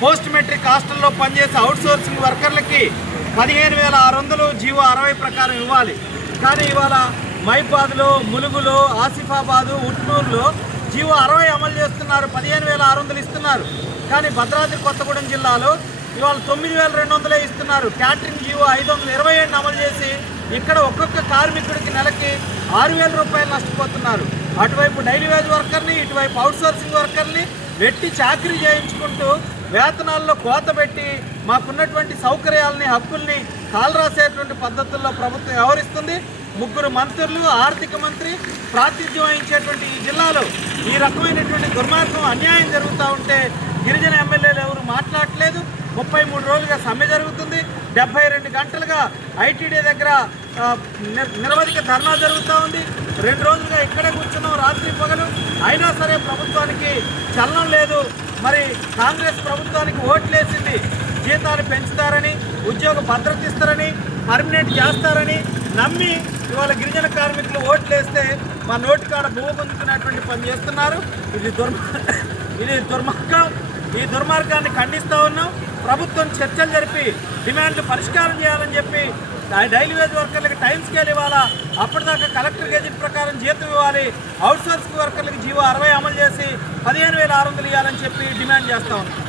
Post matric హాస్టల్లో పనిచేసే outsourcing వర్కర్లకి 15,600 GO 60 ప్రకారం ఇవ్వాలి. కానీ ఇవాళ మైబాద్లో, ములుగులో, ఆసిఫాబాదు, ఉట్నూరులో జీవో 60 అమలు చేస్తున్నారు. 15,600 ఇస్తున్నారు. కానీ భద్రాద్రి కొత్తగూడెం జిల్లాలో ఇవాళ 9,200 ఇస్తున్నారు. క్యాటరింగ్ జీవో 527 అమలు చేసి ఇక్కడ ఒక్కొక్క కార్మికుడికి నెలకి 6,000 రూపాయలు నష్టపోతున్నారు. అటువైపు డైలీ వేజ్ వర్కర్ని, ఇటువైపు అవుట్సోర్సింగ్ వర్కర్ని వెట్టి చాకరీ చేయించుకుంటూ వేతనాల్లో కోత పెట్టి మాకున్నటువంటి సౌకర్యాలని, హక్కుల్ని కాలరాసేటువంటి పద్ధతుల్లో ప్రభుత్వం వ్యవహరిస్తుంది. 3 మంత్రులు, ఆర్థిక మంత్రి ప్రాతినిధ్యం వహించేటువంటి ఈ జిల్లాలో ఈ రకమైనటువంటి దుర్మార్గం, అన్యాయం జరుగుతూ ఉంటే గిరిజన ఎమ్మెల్యేలు ఎవరు మాట్లాడట్లేదు. 33 రోజులుగా సమ్మె జరుగుతుంది. 72 గంటలుగా ఐటీడీ దగ్గర నిరవధిక ధర్నా జరుగుతూ ఉంది. 2 రోజులుగా ఇక్కడే కూర్చున్నాం రాత్రి పగలు. అయినా సరే ప్రభుత్వానికి చలనం లేదు. మరి కాంగ్రెస్ ప్రభుత్వానికి ఓట్లేసింది జీతాలు పెంచుతారని, ఉద్యోగ భద్రత ఇస్తారని, పర్మనెంట్ చేస్తారని నమ్మి ఇవాళ గిరిజన కార్మికులు ఓట్లేస్తే మా నోటికాడ భూమి పొందుతున్నటువంటి పని చేస్తున్నారు. ఇది దుర్మార్గం. ఈ దుర్మార్గాన్ని ఖండిస్తూ ఉన్నాం. ప్రభుత్వం చర్చలు జరిపి డిమాండ్లు పరిష్కారం చేయాలని చెప్పి డైలీ వేజ్ వర్కర్లకి టైం స్కేల్ ఇవ్వాలా, అప్పటిదాకా కలెక్టర్ గెజిట్ ప్రకారం జీతం ఇవ్వాలి, అవుట్సోర్సింగ్ వర్కర్లకి జీవో 60 అమలు చేసి 15,600 ఇవ్వాలని చెప్పి డిమాండ్ చేస్తూ ఉన్నాం.